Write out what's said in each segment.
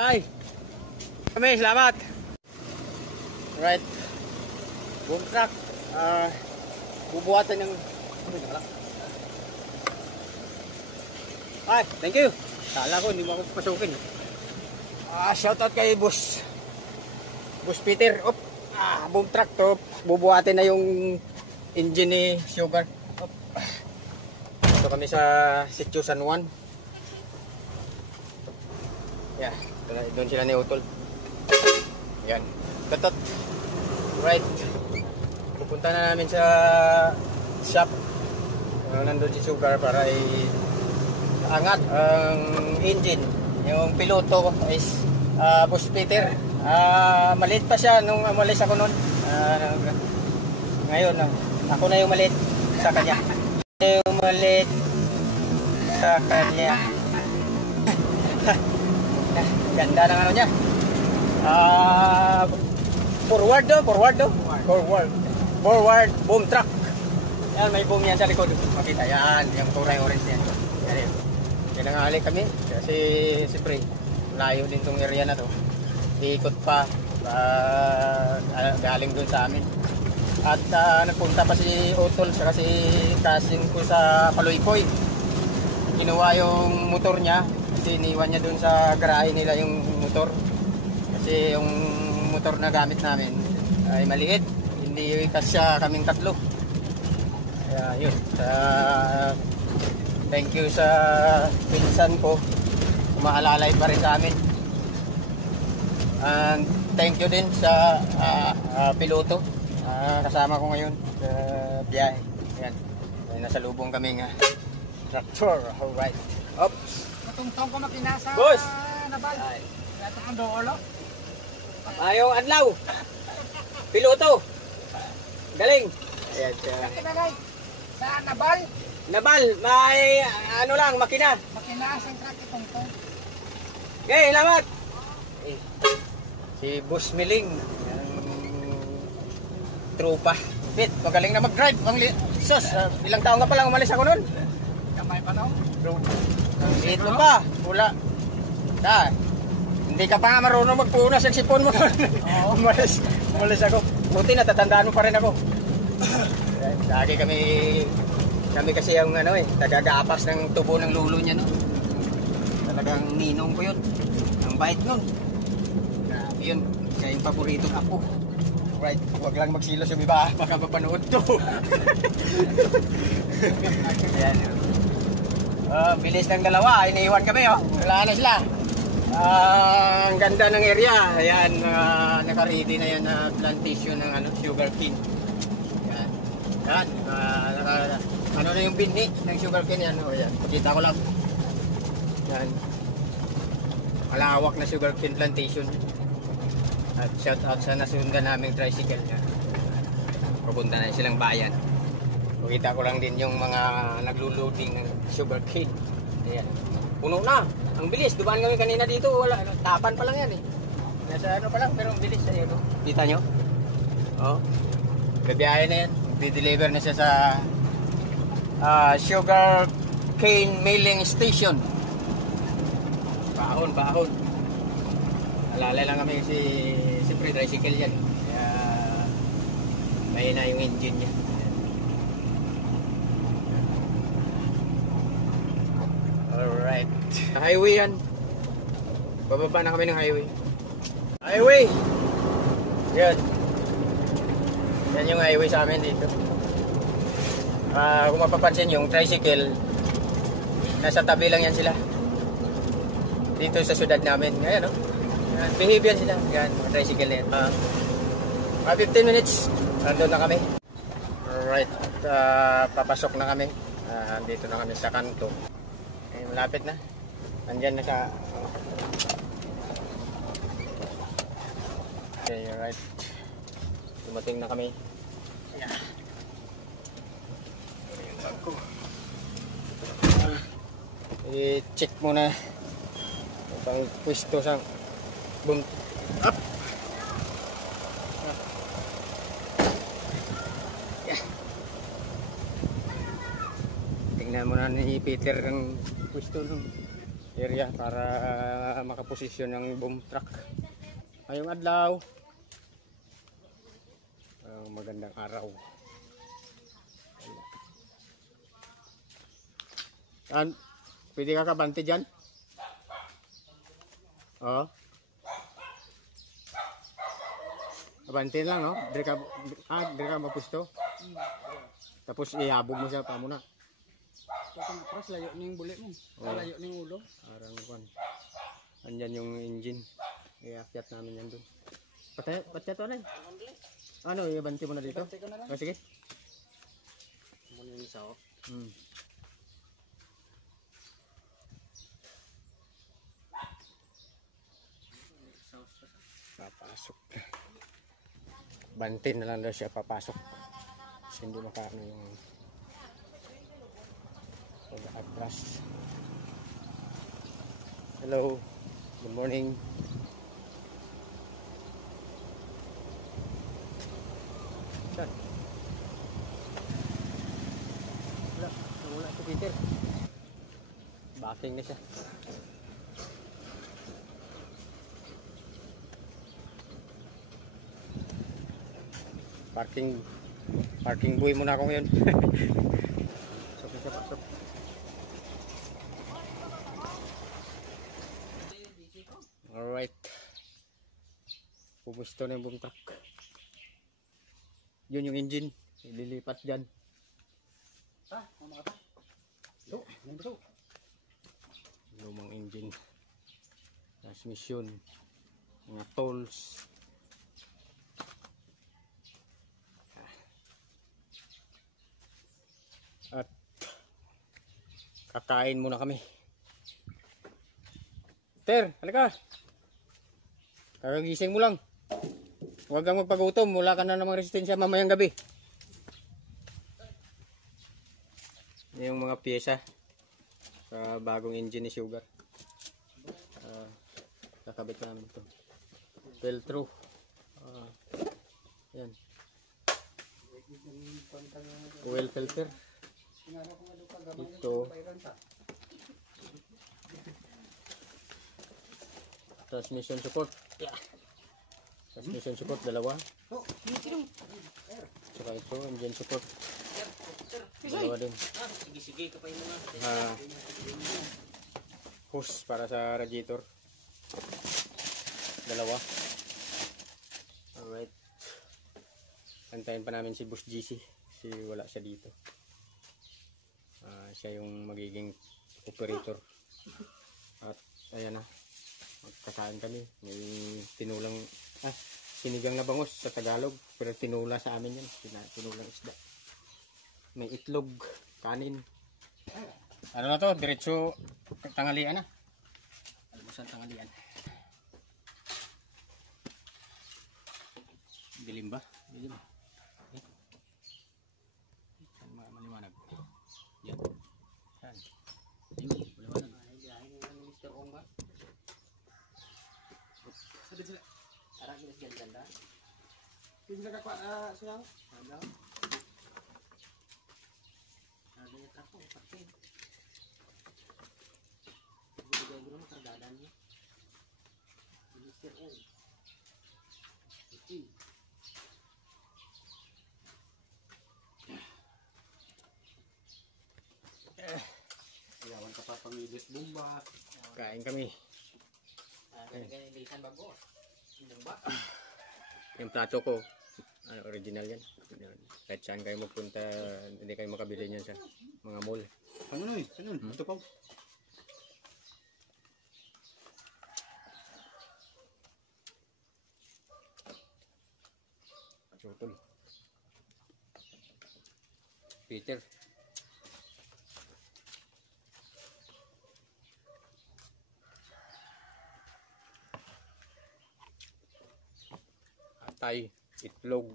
Ay, kami, salamat. Right. Boom truck. Bubuhatan ng... Ay, thank you. Kala ko, hindi mo ako pasukin. Shoutout kay Boss Peter. Boom truck to. Bubuhatin na yung engine ni Sugar. Ito kami sa Sitio San Juan. Yeah, doon sila ni Utol. Yan. Katot. Right. Pupunta na namin sa shop. Nandun si Sugar para angat ang engine. Yung piloto is Boss Peter. Maliit pa siya nung umalis ako noon. Ngayon, ako na yung maliit sa kanya. Yung maliit sa kanya. Ganda ng ano niya. Forward boom truck. Yan, may boom yan sa likod. Makita yan, yung kulay orange yan. Yan ang halik kami. Kasi siyempre, layo din tong area na to. Ikot pa. Galing dun sa amin. At nagpunta pa si Utol sa kasi kasing ko sa Paloypoy. Kinuha yung motor niya. Kasi iniwan niya dun sa garahe nila yung motor. Kasi yung motor na gamit namin ay maliit. Hindi kasya kaming tatlo. Kaya yun. Thank you sa pinsan ko. Umaalalay pa rin sa amin. And thank you din sa piloto. Kasama ko ngayon sa biyahe. Ayan. Nasa lubong kami nga traktor. Alright. Oops. Tungtong ko makinasa. Boss! Nabal. Ito ang doolo. Ayong adlaw. Piloto. Galing. Ayan siya. Nakinagay. Sa Nabal. Nabal, may ano lang, makina. Makinasa ang truck itungtong. Okay, salamat. Si Boss Miling. Tropa. Pit, magaling na mag-drive. Sus, ilang taon ka pa lang umalis ako nun? Kamay pa noon. Dito pa, wala. Hindi ka pa nga marunong magpunas ang sipon mo. Umalis ako. Buti natatandaan mo pa rin ako. Lagi kami kasi yung tagagapas ng tubo ng lulo niya, no. Talagang ninong ko yun. Ang bait nun. Grabe yun. Kaya yung paboritong apo. Right, huwag lang magsilos yung iba. Baka mapanood to. Ayan. Bilis ng dalawa, iniiwan kami, wala na sila. Ang ganda ng area. Ayan, naka-ready na yan na plantation ng sugar cane. Yan, ano na yung binhi ng sugar cane yan. Ayan, pakita ko lang. Yan, malawak na sugar cane plantation. At shout out sa nasundan naming tricycle. Pupunta na silang bayan. Pakita ko lang din yung mga naglo-loading ng sugar cane. Ayan. Puno na. Ang bilis. Dumaan kami kanina dito. Wala. Tapan pa lang yan eh. Nasa ano pa lang. Pero ang bilis. Ayun. Kita nyo? Gabiyahe na yan. Di-deliver na siya sa sugar cane mailing station. Bahon. Alalay lang kami kasi siyempre tricycle yan. Kaya may na yung engine niya. Alright. Highway yan. Bababa na kami ng highway. Highway! Yan. Yan yung highway sa amin dito. Kung mapapansin yung tricycle, nasa tabi lang yan sila. Dito sa syudad namin. Ngayon, no? Behave yan sila. Yan, mga tricycle yan. 15 minutes, nandun na kami. Alright. Papasok na kami. Dito na kami sa kanto. Malapit na. Andyan na sa... Okay, alright. Dumating na kami. Yeah. Yung bag ko. I-check muna. Pang pwesto sa... Boom. Up! Yeah. Tingnan muna ni Peter ang pwesto nun. area para makaposisyon ng boom truck. Ngayong adlaw, magandang araw. Pwede ka kabante dyan? Oo. Kabante lang, no? Dire ka mapusto. Tapos ihabog mo siya pa muna. Tapos layo na yung bulit mo. Layo na yung ulo. Parang kwan. Andyan yung engine. Iakyat namin yan dun. Patya to na eh. Ano, ibante mo na dito? Ibante ko na lang. Oh, sige. Muna yung isa, oh. Papasok. Bante na lang daw siya papasok. Kasi hindi makaano yung pag-atras. Hello. Good morning. Saan? Wala si Peter. Backing na siya. Parking buhay muna ako ngayon. Pasok na siya, pasok. Alright. Pumusto na yung boom truck. Yun yung engine. Ililipat dyan. Mama ka pa. Ito. Lumang engine. Transmission. Mga tools. At kakain muna kami. Ter, halika. Kakagising mo lang. Huwag kang magpagutom. Wala ka na namang resistensya mamayang gabi. Yung mga pyesa sa bagong engine ni Sugar. Kakabit namin ito. Velcro. Yan. Oil filter. Ito. Transmission support. Transmission support dalawa. Saka ito engine support. Dalawa din. Sige, kapay mo nga. Hose para sa radiator. Dalawa. Alright. Antayin pa namin si Boss GC. Kasi wala siya dito. Siya yung magiging operator. At ayan na. Magkakain kami. May tinulang sinigang na bangus sa Tagalog. Pero tinula sa amin yan. Tinulang isda. May itlog. Kanin. Ano na to? Diretso tanghalian na. Almusal tanghalian. Dilim ba? Dilim. Maliwanag. Yan. Yan. Ayun, maliwanag. Biyahin nga ni Mr. Ong ba? Sabi sila. Arang gilas ganda. Hindi na kakwa siya. Agaw. Ada yung truck ko. Pakin. Bigay ko naman kargadan niya. Mr. Ong. Okay. Iyawan ka pa pamilis bomba. Kain kami. Ganyan lisan bago. Bomba. Yung plato ko, original yan. Kahit saan kayo magpunta, hindi kayo makabili niyan sa mga mall. Ano nun? Saan nun? Ito pa. Sutol. Peter. Atay, itlog,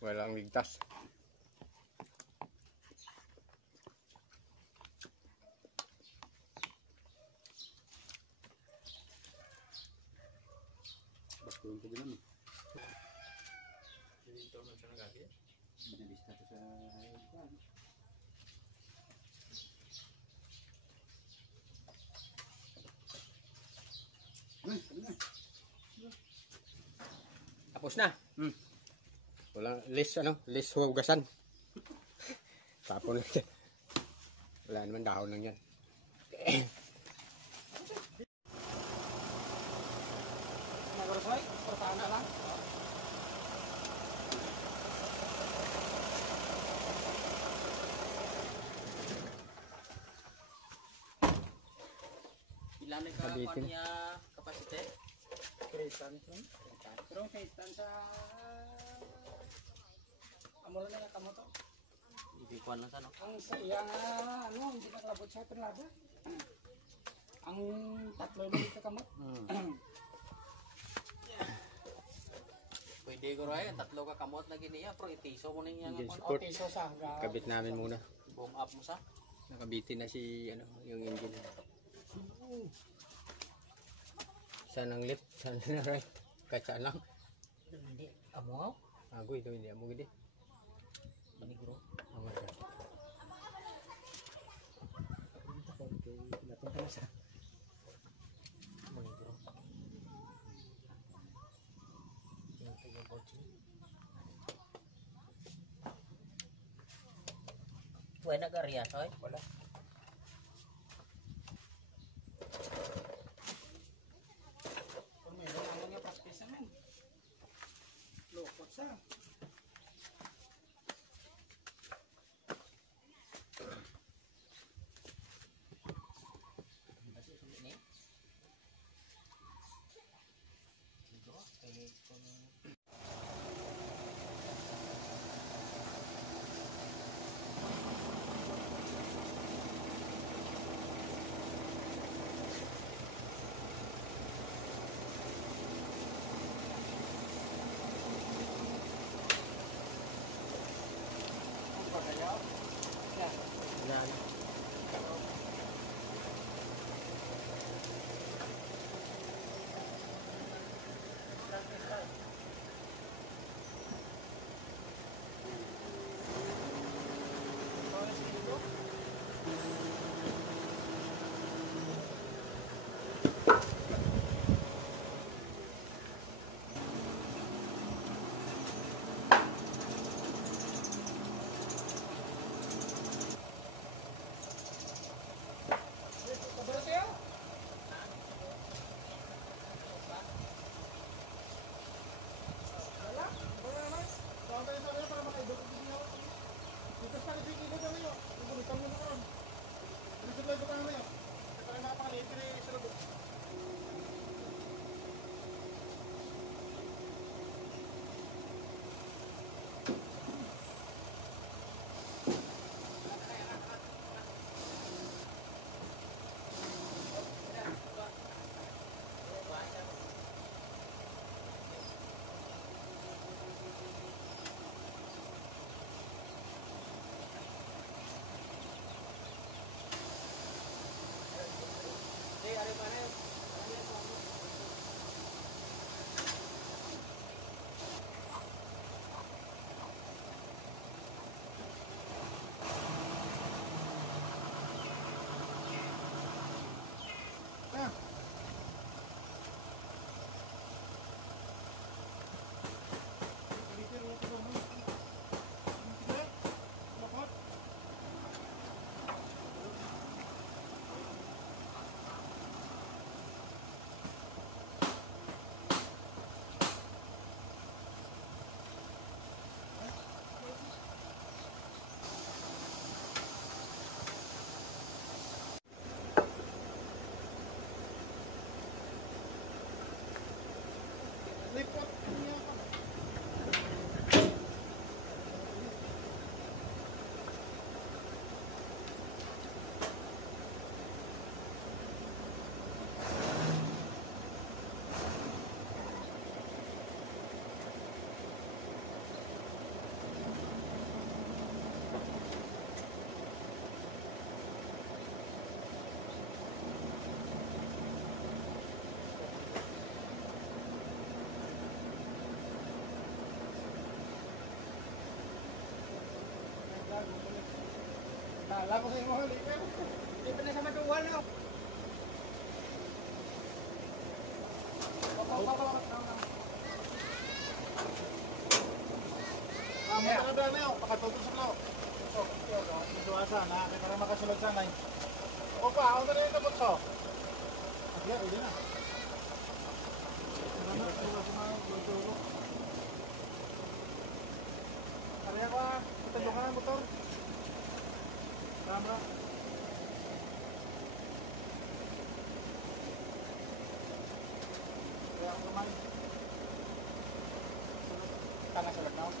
walang ligtas. Basko yung pagbilang mo. Dito naman siya nagagi. Binalista ko sa ayun. Tapos na. Wala, less hugasan. Tapon lang. Wala naman dahon lang yan. Nagorsoy, portahan na lang. Ilan na Kabitin. niya kapasite? Kretan. Pero kretan sa amo lang na kamo to. Hindi ko lang sa no. Ang sa iya nga hindi na kalabot sa penlada. Ang tatlo na dito kamot. Pwede ko rin, tatlo ka kamot na giniya, pero itiso mo nang Engine yung support. Piso sa Kabit namin muna. boom up mo sa. Nakabitin na si yung engine. Saan ang left? Saan na right? Katsaan lang. Hindi, amo Agoy, ito hindi amo gini. manigro. Amo ka. Manigro. Yung tayo bochi. Tuwa na garya, soy? Wala. Kung meron ang mga paspisa man. Lokot sa. Kasi sulit ni. Manigro, kaya kung Ang pagayaw. Yan. Wala na. Kala ko sa imo huli. Hindi pa na sa matuwal no. Tara na yun, makatuto sa lo. Susuasa na, kaya makasulod sa nai. O pa, ako na rin yung kapot so. Sige, hindi na. Kaya ko ah, matalo ka ng motor. Tama. Kaya ako naman. Tanga sa lagnaw.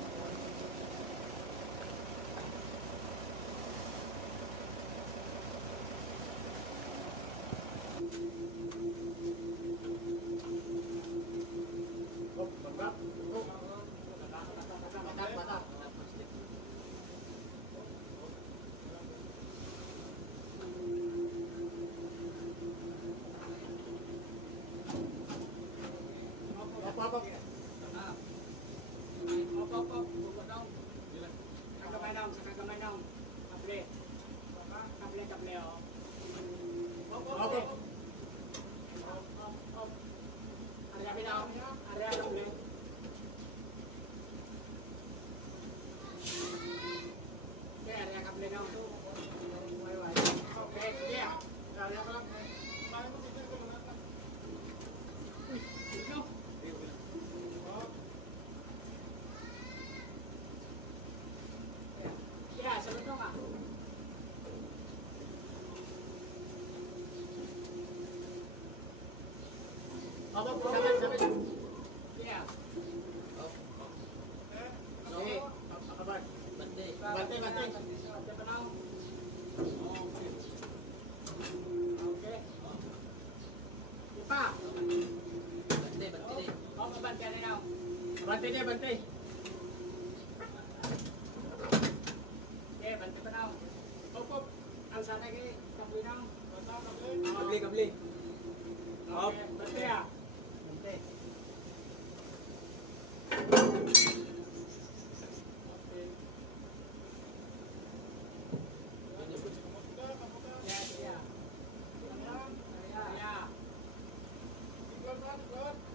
Bante dia, bante. Bante pa now. Op. Ang sana kay kabli now. Kabli, kabli. Op. Bante ya. Bante.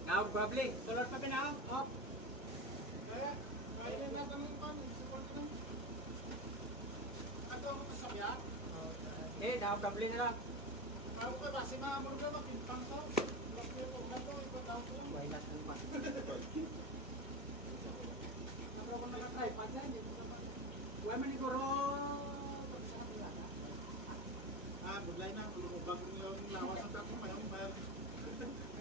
Now, kabli. Tulad pa now. Op. Daw kabli na lang. Ako ka basi maamor ka makintang to. Bakit ko gato ikaw daw ko. Why not pa. Napro ko na try pa dyan. Why man igoro. Budlay na ulubag yung lawas ang tako mayon bayar.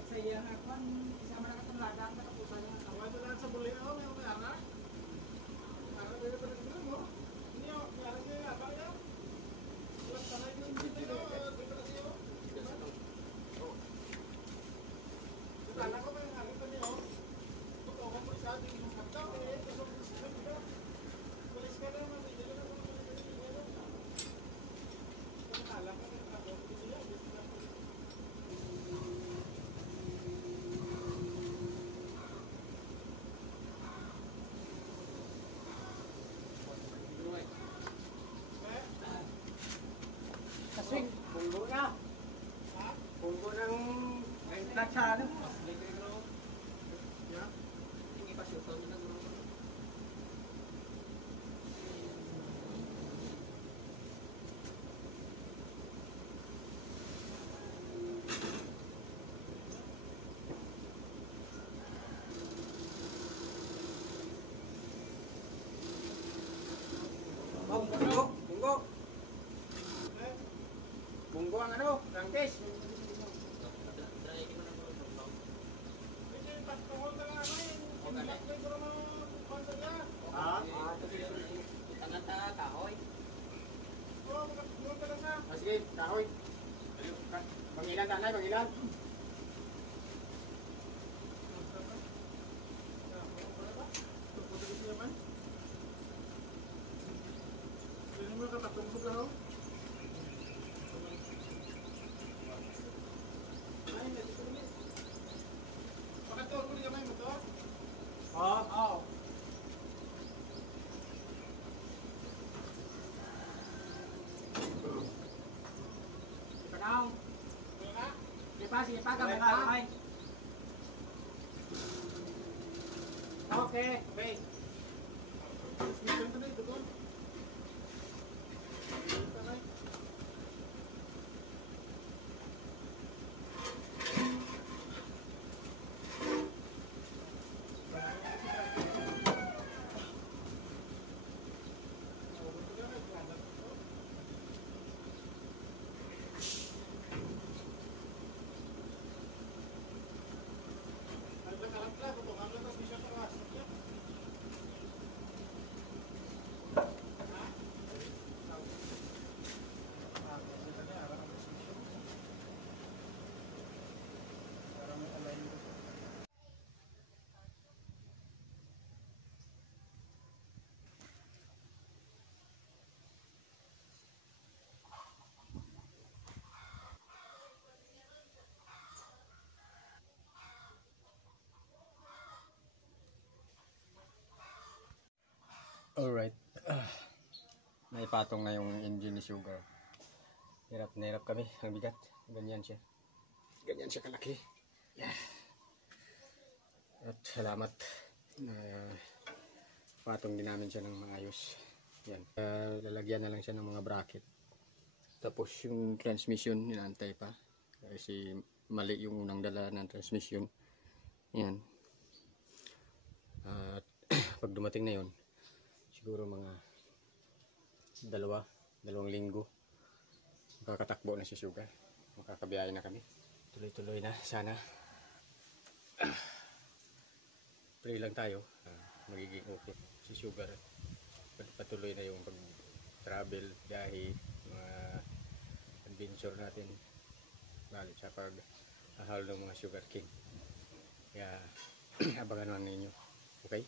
Sa iya na kon isama na katong ladang ka tapusan na. Away to lang sa bulay oh may ara. Ara dito pa dito mo. Niyo, ara niya apa ya? Kasing, bunggo na. Bunggo ng latsano. Hindi pa siya na bunggo. Bunggo ang ano, rangkis. Tangan ta kahoy. Sige, kahoy. Pangilan tanay, pangilan. Ini mo katungkog lang. Oo. Ipanaw. Sige pa, gamay pa. Okay. Transmission ka na ito doon. Ito na. Alright. Naipatong na yung engine ni Sugar. Hirap na hirap kami. Ang bigat. Ganyan siya. Ganyan siya kalaki. Yeah. At salamat. Patong din namin siya ng maayos. Yan. Lalagyan na lang siya ng mga bracket. Tapos yung transmission, inaantay pa. Kasi mali yung unang dala ng transmission. Yan. At pag dumating na yun, siguro mga dalawang linggo makakatakbo na si Sugar, makakabiyahe na kami, tuloy-tuloy na sana. Pray lang tayo, magiging okay si Sugar, patuloy na yung pag-travel, biyahe, mga adventure natin balik sa pag-ahal ng mga Sugar King. Kaya abangan naman ninyo, okay?